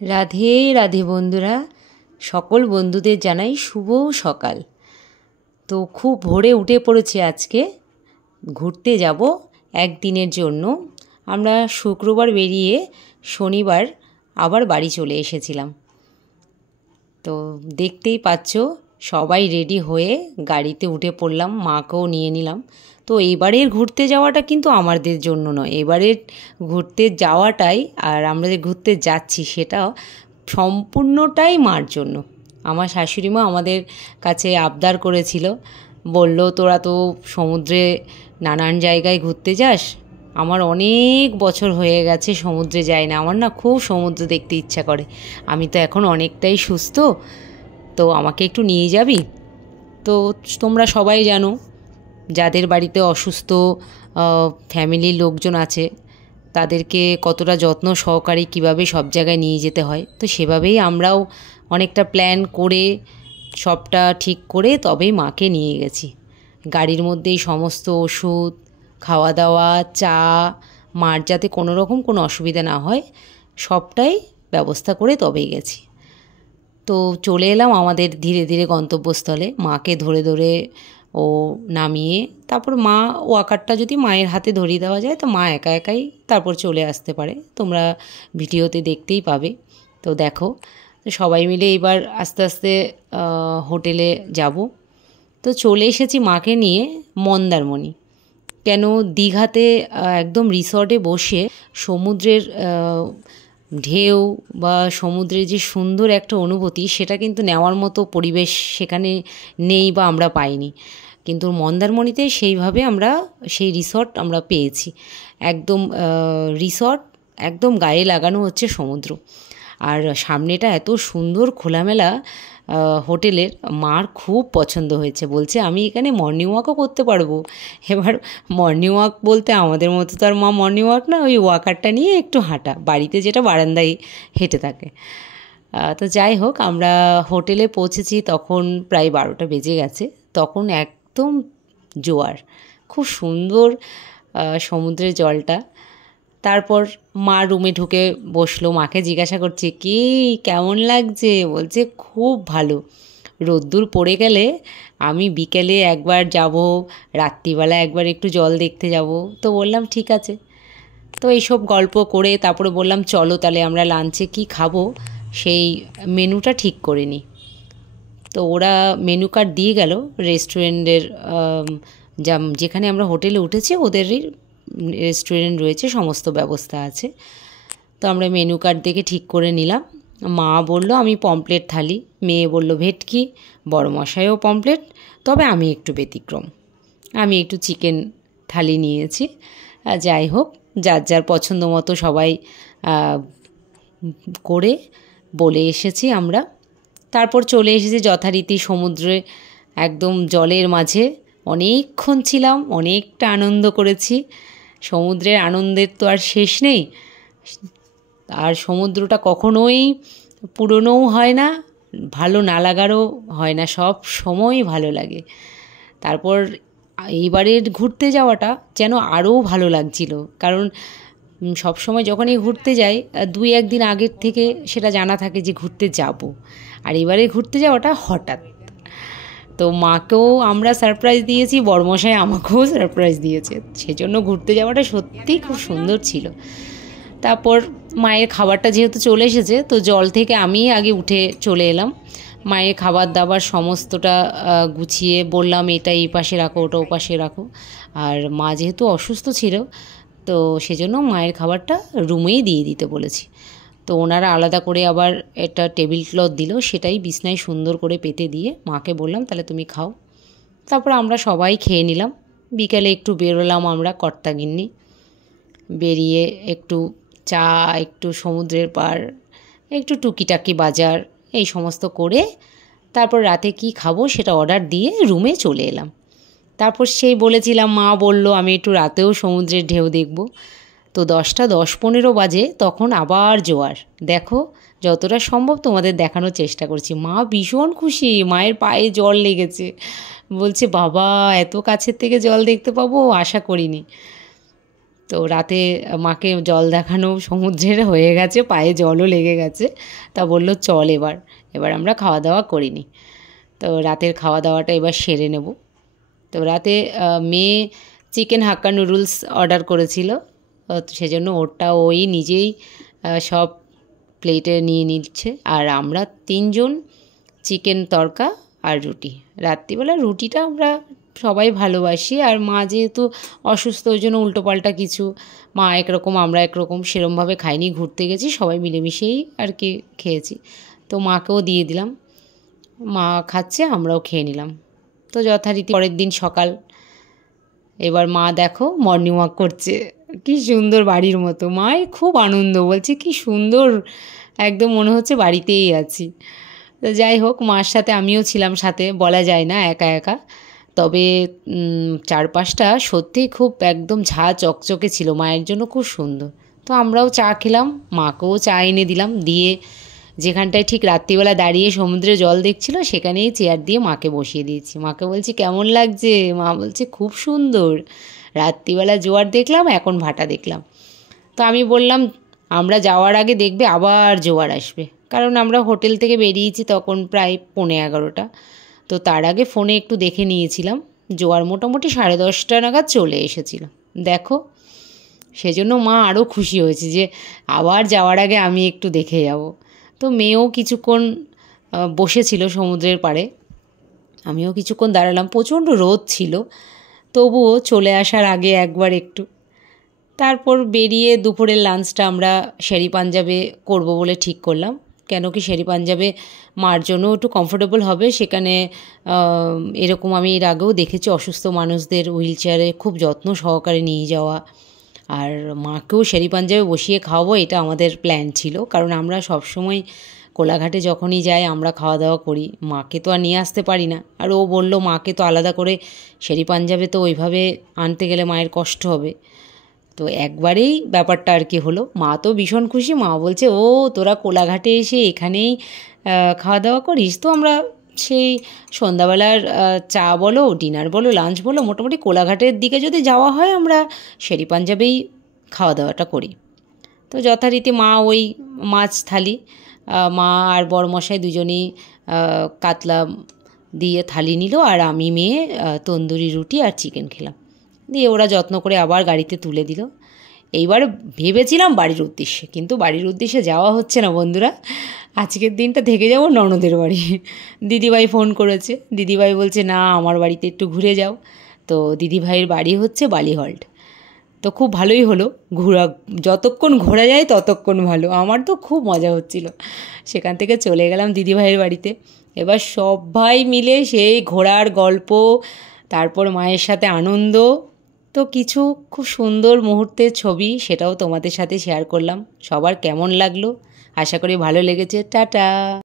রাধে রাধে বন্ধুরা, সকল বন্ধুদের জানাই শুভ সকাল। তো খুব ভোরে উঠে পড়েছি, আজকে ঘুরতে যাব একদিনের জন্য। আমরা শুক্রবার বেরিয়ে শনিবার আবার বাড়ি চলে এসেছিলাম। তো দেখতেই পাচ্ছ সবাই রেডি হয়ে গাড়িতে উঠে পড়লাম, মাকেও নিয়ে নিলাম। তো এবারের ঘুরতে যাওয়াটা কিন্তু আমাদের জন্য নয়, এবারের ঘুরতে যাওয়াটাই আর আমরা যে ঘুরতে যাচ্ছি সেটা সম্পূর্ণটাই মার জন্য। আমার শাশুড়িমা আমাদের কাছে আবদার করেছিল, বলল তোরা তো সমুদ্রে নানান জায়গায় ঘুরতে যাস, আমার অনেক বছর হয়ে গেছে সমুদ্রে যাই না, আমার না খুব সমুদ্র দেখতে ইচ্ছা করে, আমি তো এখন অনেকটাই সুস্থ, তো আমাকে একটু নিয়ে যাবি। তো তোমরা সবাই জানো যাদের বাড়িতে অসুস্থ ফ্যামিলির লোকজন আছে তাদেরকে কতটা যত্ন সহকারে কীভাবে সব জায়গায় নিয়ে যেতে হয়। তো সেভাবেই আমরাও অনেকটা প্ল্যান করে সবটা ঠিক করে তবেই মাকে নিয়ে গেছি। গাড়ির মধ্যেই সমস্ত ওষুধ, খাওয়া দাওয়া, চা, মার যাতে কোনো রকম কোনো অসুবিধা না হয় সবটাই ব্যবস্থা করে তবেই গেছি। তো চলে এলাম আমাদের ধীরে ধীরে গন্তব্যস্থলে, মাকে ধরে ধরে ও নামিয়ে তারপর মা ওয়াকারটা যদি মায়ের হাতে ধরিয়ে দেওয়া যায় তো মা একা একাই তারপর চলে আসতে পারে, তোমরা ভিডিওতে দেখতেই পাবে। তো দেখো সবাই মিলে এবার আস্তে আস্তে হোটেলে যাব। তো চলে এসেছি মাকে নিয়ে মন্দারমণি। কেন দীঘাতে একদম রিসর্টে বসে সমুদ্রের ঢেউ বা সমুদ্রের যে সুন্দর একটা অনুভূতি সেটা কিন্তু নেওয়ার মতো পরিবেশ সেখানে নেই বা আমরা পাইনি, কিন্তু মন্দারমণিতে সেইভাবে আমরা সেই রিসর্ট আমরা পেয়েছি। একদম রিসর্ট একদম গায়ে লাগানো হচ্ছে সমুদ্র, আর সামনেটা এত সুন্দর খোলামেলা হোটেলের। মার খুব পছন্দ হয়েছে, বলছে আমি এখানে মর্নিং ওয়াকও করতে পারবো। এবার মর্নিং ওয়াক বলতে আমাদের মতো তো আর মা মর্নিং ওয়াক না, ওই ওয়াকারটা নিয়ে একটু হাঁটা, বাড়িতে যেটা বারান্দায় হেঁটে থাকে। তো যাই হোক, আমরা হোটেলে পৌঁছেছি তখন প্রায় 12টা বেজে গেছে। তখন একদম জোয়ার, খুব সুন্দর সমুদ্রের জলটা। তারপর মা রুমে ঢুকে বসলো, মাকে জিজ্ঞাসা করছে কি কেমন লাগছে, বলছে খুব ভালো। রোদ্দুর পড়ে গেলে আমি বিকেলে একবার যাব, রাত্রিবেলা একবার একটু জল দেখতে যাব। তো বললাম ঠিক আছে। তো এইসব গল্প করে তারপরে বললাম চলো তাহলে আমরা লাঞ্চে কি খাবো সেই মেনুটা ঠিক করে নিই। তো ওরা মেনু কার্ড দিয়ে গেল রেস্টুরেন্টের, যেখানে আমরা হোটেলে উঠেছি ওদেরই রেস্টুরেন্ট রয়েছে, সমস্ত ব্যবস্থা আছে। তো আমরা মেনু কার্ড দেখে ঠিক করে নিলাম। মা বলল আমি পমপ্লেট থালি, মেয়ে বলল ভেটকি, বড় মশাইও পমপ্লেট, তবে আমি একটু ব্যতিক্রম, আমি একটু চিকেন থালি নিয়েছি। যাই হোক, যার যার পছন্দ মতো সবাই করে বলে এসেছি আমরা। তারপর চলে এসেছি যথারীতি সমুদ্রে, একদম জলের মাঝে অনেকক্ষণ ছিলাম, অনেকটা আনন্দ করেছি। সমুদ্রের আনন্দের তো আর শেষ নেই, আর সমুদ্রটা কখনোই পুরনোও হয় না, ভালো না লাগারও হয় না, সব সময়ই ভালো লাগে। তারপর এইবারের ঘুরতে যাওয়াটা যেন আরও ভালো লাগছিল, কারণ সব সময় যখনই ঘুরতে যাই 2-1 দিন আগের থেকে সেটা জানা থাকে যে ঘুরতে যাব, আর এবারে ঘুরতে যাওয়াটা হঠাৎ। তো মাকেও আমরা সারপ্রাইজ দিয়েছি, বড়মশাই আমাকেও সারপ্রাইজ দিয়েছে, সেজন্য ঘুরতে যাওয়াটা সত্যিই খুব সুন্দর ছিল। তারপর মায়ের খাবারটা যেহেতু চলে এসেছে তো জল থেকে আমি আগে উঠে চলে এলাম, মায়ের খাবার দাবার সমস্তটা গুছিয়ে বললাম এটা এই পাশে রাখো, ওটা ও পাশে রাখো। আর মা যেহেতু অসুস্থ ছিল তো সেজন্য মায়ের খাবারটা রুমেই দিয়ে দিতে বলেছি। তো ওনারা আলাদা করে আবার একটা টেবিল ক্লথ দিল, সেটাই বিছনায় সুন্দর করে পেতে দিয়ে মাকে বললাম তাহলে তুমি খাও। তারপর আমরা সবাই খেয়ে নিলাম। বিকেলে একটু বেরোলাম আমরা কর্তাগিন্নি, বেরিয়ে একটু চা, একটু সমুদ্রের পাড়, একটু টুকিটাকি বাজার, এই সমস্ত করে তারপর রাতে কি খাবো সেটা অর্ডার দিয়ে রুমে চলে এলাম। তারপর সেই বলেছিলাম, মা বলল আমি একটু রাতেও সমুদ্রের ঢেউ দেখব। তো 10টা 10-15 বাজে, তখন আবার জোয়ার। দেখো যতটা সম্ভব তোমাদের দেখানোর চেষ্টা করছি। মা ভীষণ খুশি, মায়ের পায়ে জল লেগেছে, বলছে বাবা এত কাছের থেকে জল দেখতে পাবো আশা করিনি। তো রাতে মাকে জল দেখানো সমুদ্রের হয়ে গেছে, পায়ে জলও লেগে গেছে, তা বললো চল এবার আমরা খাওয়া দাওয়া করিনি। তো রাতের খাওয়া দাওয়াটা এবার সেরে নেব। তো রাতে মেয়ে চিকেন হাক্কা নুডলস অর্ডার করেছিল, সেজন্য ওটা ওই নিজেই সব প্লেটে নিয়ে নিচ্ছে। আর আমরা 3 জন চিকেন তড়কা আর রুটি। রাত্রিবেলা রুটিটা আমরা সবাই ভালোবাসি, আর মা যেহেতু অসুস্থ ওই জন্য উল্টোপাল্টা কিছু, মা একরকম আমরা একরকম সেরমভাবে খাইনি, ঘুরতে গেছি সবাই মিলেমিশেই আর কি খেয়েছি। তো মাকেও দিয়ে দিলাম, মা খাচ্ছে আমরাও খেয়ে নিলাম। তো যথারীতি পরের দিন সকাল, এবার মা দেখো মর্নিং ওয়াক করছে, কি সুন্দর বাড়ির মতো। মায়ের খুব আনন্দ, বলছে কি সুন্দর, একদম মনে হচ্ছে বাড়িতেই আছি। তো যাই হোক, মার সাথে আমিও ছিলাম সাথে, বলা যায় না একা একা। তবে চারপাশটা সত্যিই খুব একদম ঝা চকচকে ছিল, মায়ের জন্য খুব সুন্দর। তো আমরাও চা খেলাম, মাকেও চা এনে দিলাম, দিয়ে যেখানটায় ঠিক রাত্রিবেলা দাঁড়িয়ে সমুদ্রে জল দেখছিল সেখানেই চেয়ার দিয়ে মাকে বসিয়ে দিয়েছি। মাকে বলছি কেমন লাগছে, মা বলছে খুব সুন্দর, রাত্রিবেলা জোয়ার দেখলাম, এখন ভাটা দেখলাম। তো আমি বললাম আমরা যাওয়ার আগে দেখবে আবার জোয়ার আসবে, কারণ আমরা হোটেল থেকে বেরিয়েছি তখন প্রায় 11:15। তো তার আগে ফোনে একটু দেখে নিয়েছিলাম, জোয়ার মোটামুটি 10:30 নাগাদ চলে এসেছিল। দেখো, সেজন্য মা আরও খুশি হয়েছে যে আবার যাওয়ার আগে আমি একটু দেখে যাব। তো মেয়েও কিছুক্ষণ বসেছিল সমুদ্রের পাড়ে, আমিও কিছুক্ষণ দাঁড়ালাম, প্রচণ্ড রোদ ছিল, তবুও চলে আসার আগে একবার একটু। তারপর বেরিয়ে দুপুরের লাঞ্চটা আমরা শেরি পাঞ্জাবে করব বলে ঠিক করলাম, কেন কি শেরি পাঞ্জাবে মার জন্য একটু কমফোর্টেবল হবে। সেখানে এরকম আমি এর আগেও দেখেছি অসুস্থ মানুষদের হুইল চেয়ারে খুব যত্ন সহকারে নিয়ে যাওয়া, আর মাকেও শেরি পাঞ্জাবে বসিয়ে খাওয়াবো, এটা আমাদের প্ল্যান ছিল। কারণ আমরা সবসময় কোলাঘাটে যখনই যাই আমরা খাওয়া দাওয়া করি, মাকে তো আর নিয়ে আসতে পারি না। আর ও বলল মাকে তো আলাদা করে শেরি পাঞ্জাবে তো ওইভাবে আনতে গেলে মায়ের কষ্ট হবে। তো একবারেই ব্যাপারটা আর কি হলো। মা তো ভীষণ খুশি, মা বলছে ও তোরা কোলাঘাটে এসে এখানেই খাওয়া দাওয়া করিস। তো আমরা সেই সন্ধ্যাবেলার চা বলো, ডিনার বলো, লাঞ্চ বলো, মোটামুটি কোলাঘাটের দিকে যদি যাওয়া হয় আমরা শেরি পাঞ্জাবেই খাওয়া দাওয়াটা করি। তো যথারীতি মা ওই মাছ থালি, মা আর বড়মশাই দুজনেই কাতলা দিয়ে থালি নিল, আর আমি মেয়ে তন্দুরি রুটি আর চিকেন খেলাম। দিয়ে ওরা যত্ন করে আবার গাড়িতে তুলে দিল। এইবার ভেবেছিলাম বাড়ির উদ্দেশ্যে, কিন্তু বাড়ির উদ্দেশ্যে যাওয়া হচ্ছে না বন্ধুরা। আজকের দিনটা থেকে যাব ননদের বাড়ি। দিদিভাই ফোন করেছে, দিদিভাই বলছে না আমার বাড়িতে একটু ঘুরে যাও। তো দিদিভাইয়ের বাড়ি হচ্ছে বালিহল্ট। তো খুব ভালোই হলো ঘোরা, যতক্ষণ ঘোরা যায় ততক্ষণ ভালো। আমার তো খুব মজা হচ্ছিল। সেখান থেকে চলে গেলাম দিদিভাইয়ের বাড়িতে। এবার সবাই মিলে সেই ঘোরার গল্প, তারপর মায়ের সাথে আনন্দ, তো কিছু খুব সুন্দর মুহূর্তের ছবি, সেটাও তোমাদের সাথে শেয়ার করলাম। সবার কেমন লাগলো আশা করি ভালো লেগেছে। টাটা।